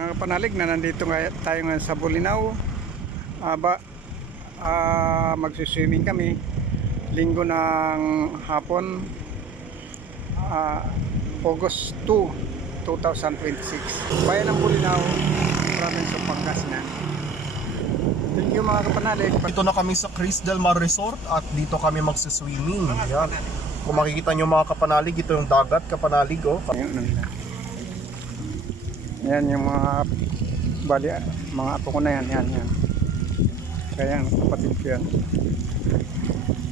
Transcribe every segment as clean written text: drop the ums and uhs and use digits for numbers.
Panalig na nandito tayo ngayon sa Bolinao. Magsiswimming kami linggo ng hapon, August 2, 2026, bayan ng Bolinao, province of Pangasinan. Thank you mga kapanalig. Dito na kami sa Chris Del Mar Resort at dito kami magsiswimming. Yan. Kung makikita nyo mga kapanalig, ito yung dagat kapanalig. Oh. Yan yung mga mga apo ko na yan. Kaya yung kapatid ko yan.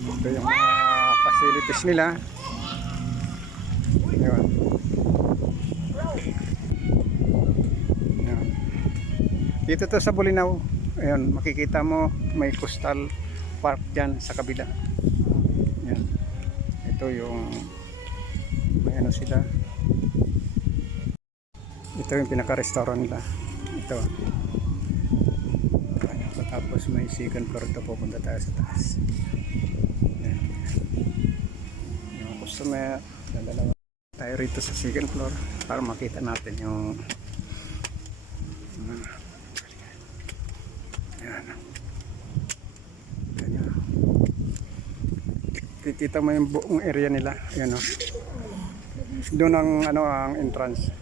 Ito yung mga facilities nila. Yan. Dito to sa Bolinao. Ayun, makikita mo may coastal park dyan sa kabila. Yan. Ito yung may ano sila. Ito yung pinaka-restaurant nila. Ito. Tapos may second floor ito, pupunta tayo sa taas. Yan. Yung customer, dadalawa tayo rito sa second floor para makita natin yung kikita mo yung buong area nila. Ayan o. Doon ang entrance.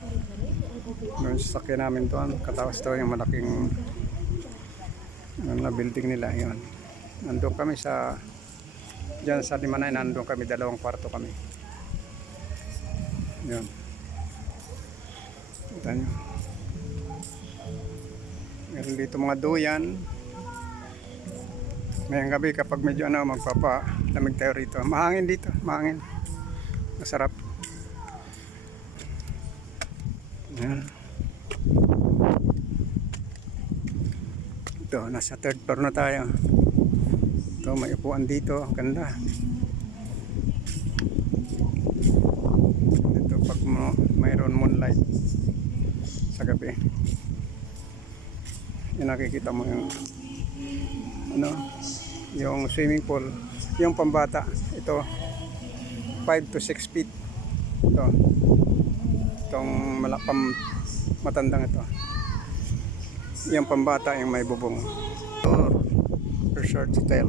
Doon sa sakyan namin doon. Katawas to yung malaking na building nila. Ayan. Nandun kami sa dyan sa Limanay. Nandun kami, 2 kwarto kami. Ayan. Kita nyo. Meron dito mga duyan. Ngayong gabi kapag medyo magpapalamig tayo rito. Mahangin dito, mahangin. Masarap. Yan. Ito, nasa 3rd floor na tayo. Ito, may upuan dito. Ganda. Ito, pag mayroon moonlight sa gabi. Yan, nakikita mo yung yung swimming pool, yung pambata. Ito 5 to 6 feet. Itong matandang ito, yung pambata, yung may bubong. Resort Hotel,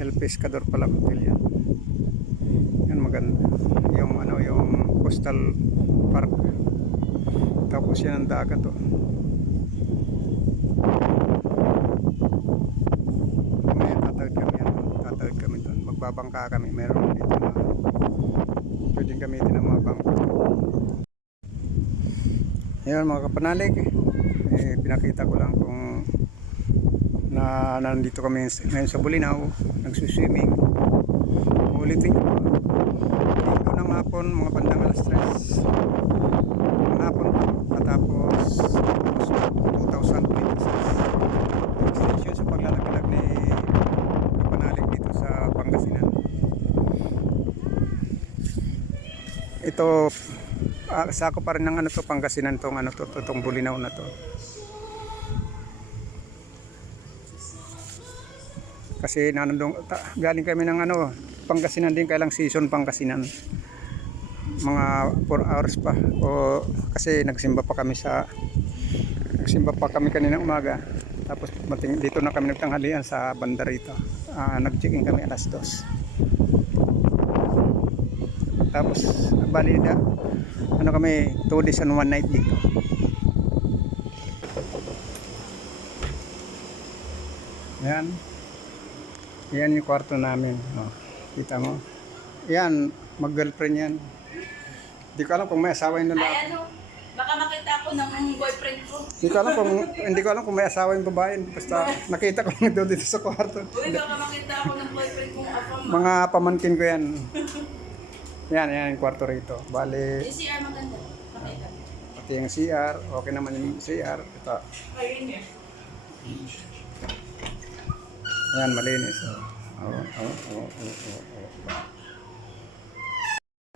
El Pescador pala hotel yan. Yan, maganda yung yung coastal park. Tapos yan ang dagat to. Tatawid kami doon, magbabangka kami. Meron dito na pwedeng gamitin ng mga bangka. Ayan mga kapanalig, pinakita ko lang kung nandito kami ngayon sa Bolinao, nagsuswimming. Ulitin ko, linggo ng hapon, mga bandang alas 3 ng hapon, katapos 2026 extension sa paglalaglag ni kapanalig dito sa Pangasinan. Ito sako pa rin ng Pangasinan tong Bolinao na to. Kasi galing kami ng Pangasinan din, kailang season Pangasinan. Mga 4 hours pa. Kasi nagsimba pa kami kanina umaga. Tapos dito na kami nagtanghalian sa banda rito. Nag-checking kami alas 2. Tapos bali kami 2 days and 1 night dito. Yan. Yan yung kwarto namin. Kita mo. Yan, mag-girlfriend yan. Hindi ko alam kung may asawa yung lalaki. Baka makita ako ng boyfriend ko. Hindi ko alam kung may asawa yung babae. Basta nakita ko lang doon dito sa kwarto. Uy, baka makita ako ng boyfriend kong afam. Mga pamangkin ko yan. Yan yung kwarto rito. Bali, Yung CR maganda. Makita. pati yung CR. Okay naman yung CR. Ito. Ayun niya. Ayan, malinis.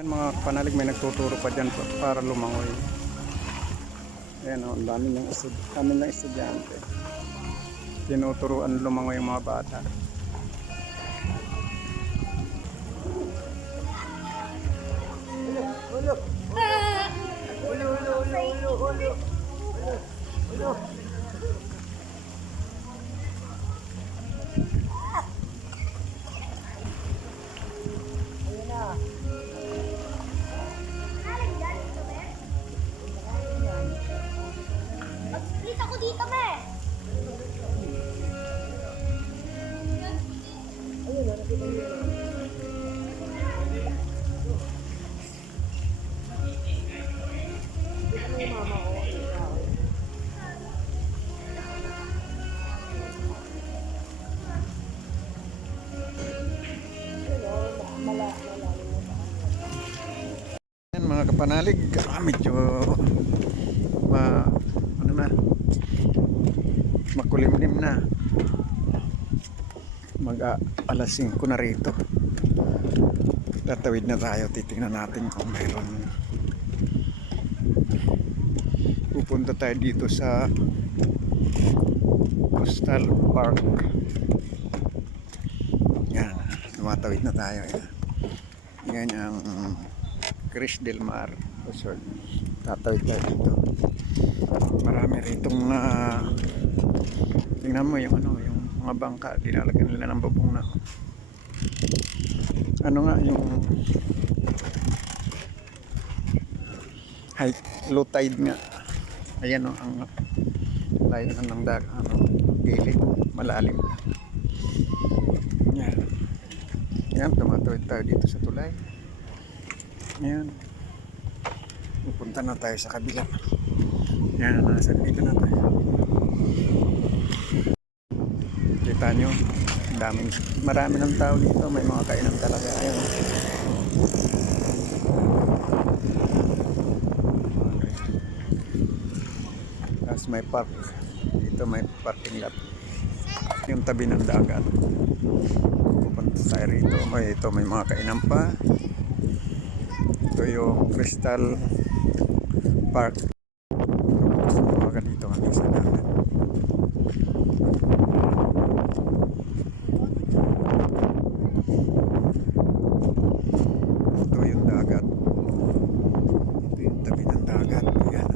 Ayan, mga panalig, may nagtuturo pa dyan para lumangoy. Ayan, ang dami ng estudyante. Tinuturuan lumangoy yung mga bata. Ulo. Mag-split ako dito, me. Yan mga kapanalig, medyo ano na, makulimlim na. Alas 5 na rito. Tatawid na tayo, titingnan natin kung mayroon. Pupunta tayo dito sa Coastal Park. Yan, tumatawid na tayo. Yan ang Chris Del Mar Resort. Tatawid tayo dito. Marami ritong tingnan mo yung ano, yung mga bangka, dinalagyan nila ng babong na ano nga yung high low tide nga. Ayan o, ang layo na ng gilid, malalim. Yan. Yan, tumatawid tayo dito sa tulay. Yan. Pupunta na tayo sa kabila. Yan, nasa dito na tayo. Kita nyo, marami ng tao dito. May mga kainan talaga. Ayan. Tapos may park. Dito may parking lot. Yung tabi ng dagat. Pupunta tayo rito. May mga kainan pa. Ito yung Crystal Park. Kumbaga dito kami sa dagat. Ito yung dagat. Ito yung tabi ng dagat. Ayan.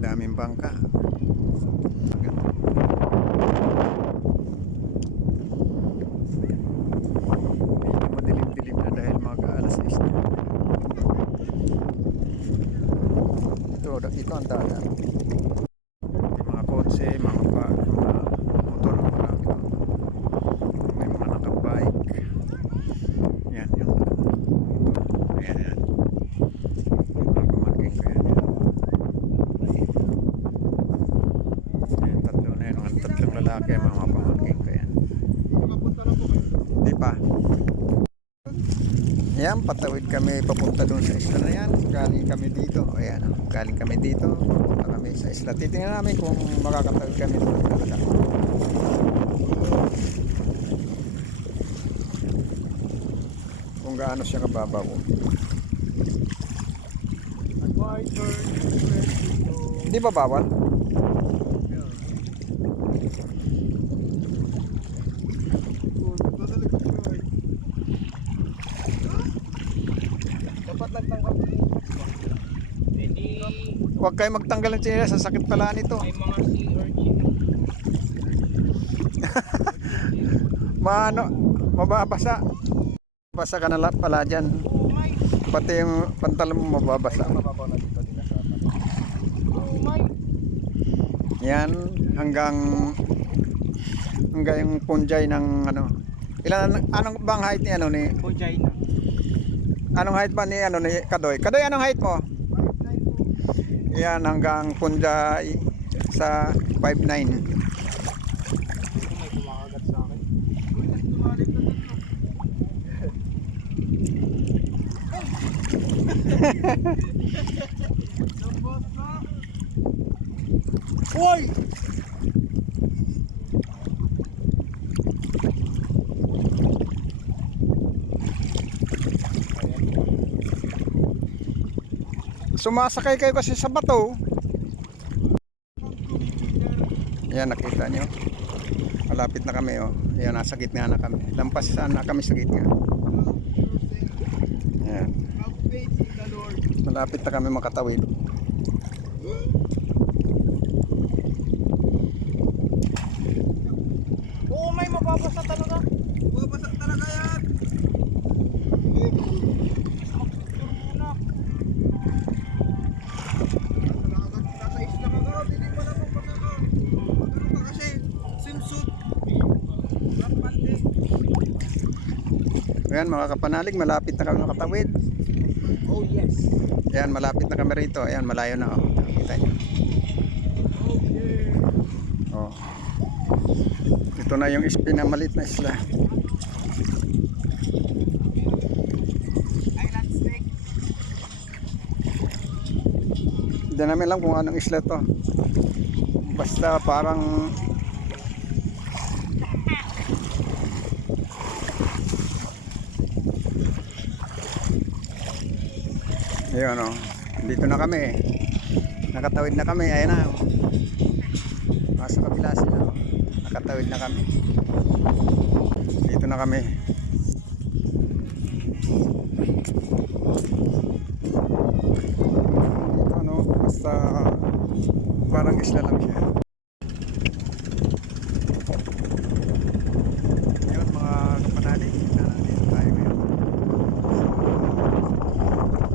Daming bangka. Madilim-dilim na dahil mag-alas 6 na. Ito ang dagat. Yung mga kotse, mga motor, marami. May mga nakabike. Yan yung ayan yan. Yung mga pamangking ko yan. Yan, tatlo na yan. Mga tatlong lalaki, mga pamangking ko yan. Di pa. Yan, patawid kami papunta doon sa isla na yan. Galing kami dito. Ayan, galing kami dito. Papunta kami sa isla. Titingnan namin kung makakatawid kami doon talaga. Kung gaano siya kababaw. Hindi ba bawal? Huwag kayo magtanggal ng tsinelas, sa sakit pala nito. May mga sea urchin. Mababasa. Basa ka na pala dyan. Pati yung pantalon mo mababasa. Mababaw na dito din sa atin. Yan, hanggang yung punjay ng ano. Anong bang height ni ano ni? Punjay na. Anong height ba ni ano ni Kadoy? Kadoy, anong height mo? Yan, hanggang punjay sa 5'9". May kumakagat sa akin. Hoy! Sumasakay kayo kasi sa bato. Ayan, nakita nyo. Malapit na kami, oh. Ayan, nasa gitna na kami. Lampas na kami sa gitna. Ayan. Malapit na kami makatawid. Bumabasa talaga. Bumabasa talaga yan. Nasa isla ka ka, hindi pa na magbasa ka. Ano ka kasi? Swimsuit. Kapante. Ayan mga kapanalig, malapit na kami makatawid. Oh yes. Ayan, malapit na kami rito. Ayan, malayo na. Oh. Kita nyo. Oh. Ito na yung pinamalit na isla. Island snake. Hindi namin alam kung anong isla to. Basta parang ayun o. Dito na kami. Nakatawid na kami. Ayan na. Nasa kabila sila. Nakatawid na kami. Dito na kami. Ano, basta parang isla lang siya. Yun mga kapanalig, nandito tayo ngayon.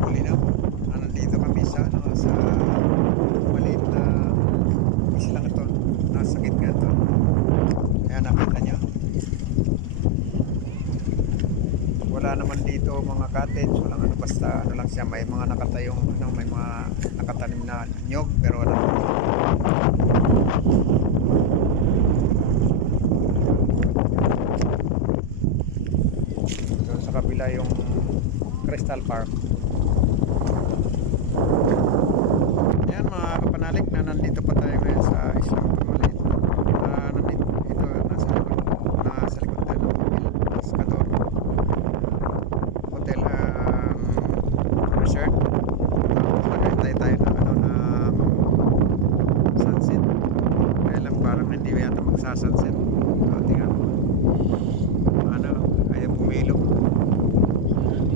Bulinaw. Nandito kami sa maliit na isla ito. Nasa gitna ito. Ayan, nakita nyo. Wala naman dito mga cottage, walang ano, basta ano lang siya, may mga nakatayong ano, may mga nakatanim na nyog pero wala naman dito. Doon sa kabila yung Crystal Park. Yan mga kapanalig, na nandito pa tayo ngayon sa islang pamaliit. Nandito, ito nasa likod tayo ng Pescador Hotel Resort. Nagantay tayo ng ano, na sunset. Kaya lang parang hindi yata magsasunset. Tingnan mo. Ano, ayaw pumilog.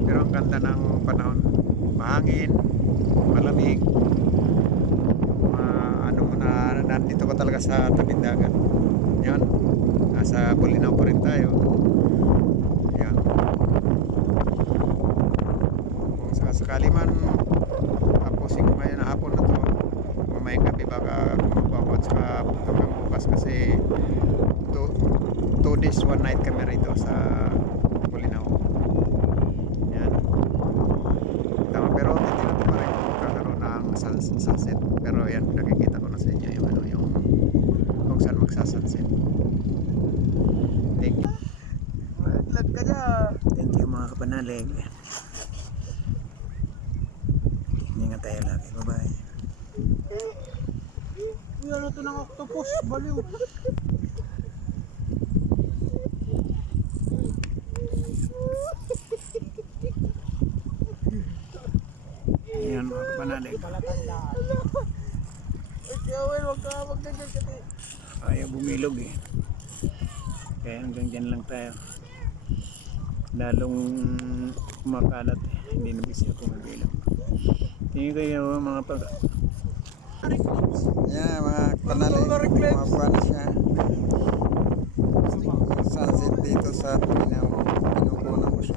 Pero ang ganda ng panahon. Mahangin, malamig. Ano mo na, nandito ka talaga sa tabing dagat. Yan. Nasa Bulinaw pa rin tayo. Yan. Kung sakasakali man tapusin ko ngayon na hapon na to, mamayang gabi baka kumababa at saka hanggang bukas kasi 2 days 1 night kami rito sa Bulinaw. Yan. Tama, pero titignan ko pa rin kung magkakaroon ng sunset. Pero yan, nakikita ko na sa inyo yung ano, yung kung saan magsasunset. Thank you. Lag ka na. Thank you mga kapanalig. Ingat tayo lagi. Bye-bye. Uy, ano to ng octopus? Baliw. Ayan mga kapanalig. Kaya huwag ka magdagan kasi. Ayaw bumilog eh. Kaya hanggang dyan lang tayo. Lalong kumakalat eh. Hindi na busy ako mabilog. Tingin kayo mga yeah, mga kapanalig. Mabuha na siya. Sunset dito sa Bulinaw. Pinukunan ko siya.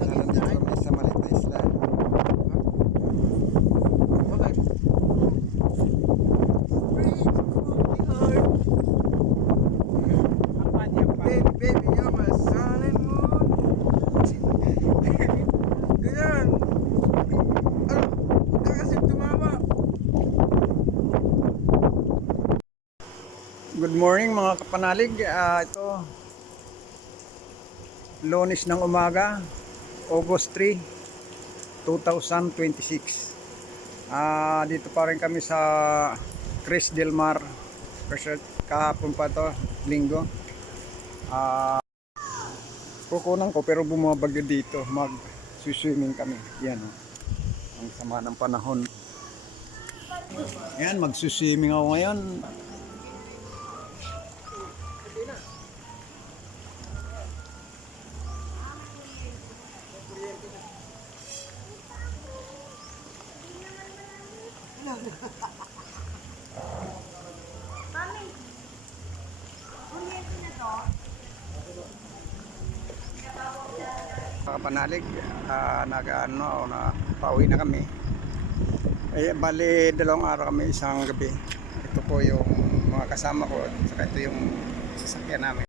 Nandito kami sa maliit na isla. Baby, you're my sun and moon. Ganyan. Ano? Huwag ka kasi tumawa. Good morning mga kapanalig. Ito Lunes ng umaga, August 3, 2026. Dito pa rin kami sa Cris Del Mar Resort. Kahapon pa to, linggo. Kukunan ko pero bumabagyo dito. Mag-swimming kami. Yan oh. Ang sama ng panahon. Yan, mag-swimming ako ngayon. kapanalig. Na pauwi na kami. Bali 2 araw kami, isang gabi. Ito po yung mga kasama ko, saka ito yung sasakyan namin.